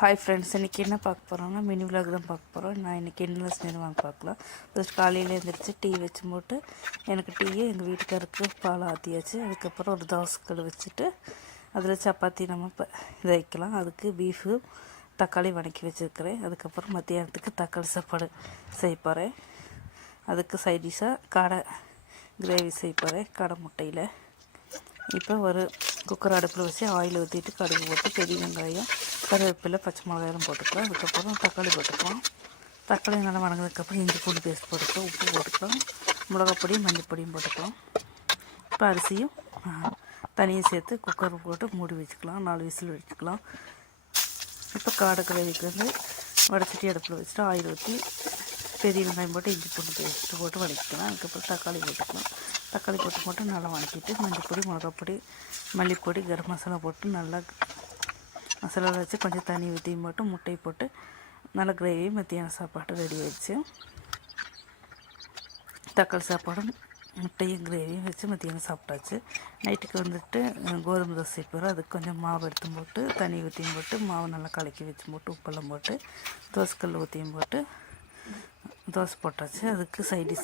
Hi friends, இன்றைக்கி என்ன பார்க்க போகிறோம்னா மினி விலாக் தான் பார்க்க போகிறோம். நான் இன்றைக்கி எண்ட்லெஸ் நேரம் வாங்க பார்க்கலாம். ஃபஸ்ட் காலையில் எழுந்திரிச்சு டீ வச்சு போட்டு எனக்கு டீயை எங்கள் வீட்டுக்காருக்கு பால் ஆற்றியாச்சு. அதுக்கப்புறம் ஒரு தோசைக்கல் வச்சுட்டு அதில் சப்பாத்தி நம்ம இதை வைக்கலாம். அதுக்கு பீஃபு தக்காளி வதக்கி வச்சுருக்கிறேன். அதுக்கப்புறம் மத்தியானத்துக்கு தக்காளி சாப்பாடு செய்ய போகிறேன். அதுக்கு சைடிஷாக காடை கிரேவி செய்ய போகிறேன், காடை முட்டையில். இப்போ ஒரு குக்கர் அடுப்பில் வச்சு ஆயில் ஊற்றிட்டு கடுகு போட்டு பெரிய வெங்காயம், கருவேப்பிலை, பச்சை மிளகாயும் போட்டுக்கலாம். அதுக்கப்புறம் தக்காளி போட்டுக்கலாம். தக்காளி நல்லா வதங்கினதுக்கப்புறம் இஞ்சி பூண்டு பேஸ்ட் போட்டுக்கலாம், உப்பு போட்டுக்கலாம், மிளகாப்பொடியும் மஞ்சள் பொடியும் போட்டுக்கலாம். இப்போ அரிசியும் தனியாக சேர்த்து குக்கர் போட்டு மூடி வச்சுக்கலாம். 4 விசில் வச்சுக்கலாம். இப்போ காடை கிரேவிக்கு வந்து வடச்சட்டி அடுப்பில் வச்சுட்டு ஆயில் ஊற்றி பெரிய வெங்காயம் போட்டு இஞ்சி பூண்டு பேஸ்ட்டு போட்டு வதக்கிக்கலாம். அதுக்கப்புறம் தக்காளி போட்டுக்கலாம். தக்காளி போட்டு நல்லா வதக்கிட்டு மஞ்சள் பொடி, மிளகாப்பொடி, மல்லிப்பொடி, கரம் மசாலா போட்டு நல்லா மசாலா வச்சு கொஞ்சம் தண்ணி ஊற்றியும் போட்டு முட்டையை போட்டு நல்லா கிரேவி மத்தியான சாப்பாடு ரெடி ஆயிடுச்சு. தக்காளி சாப்பாடும் முட்டையும் கிரேவியும் வச்சு மத்தியானம் சாப்பிட்டாச்சு. நைட்டுக்கு வந்துட்டு கோதுமை தோசை போகிறோம். அதுக்கு கொஞ்சம் மாவு எடுத்து போட்டு தண்ணி ஊற்றியும் போட்டு மாவு நல்லா கலக்கி வச்சு போட்டு உப்பெல்லாம் போட்டு தோசைக்கல் ஊற்றியும் போட்டு தோசை போட்டாச்சு. அதுக்கு சைடிஷ்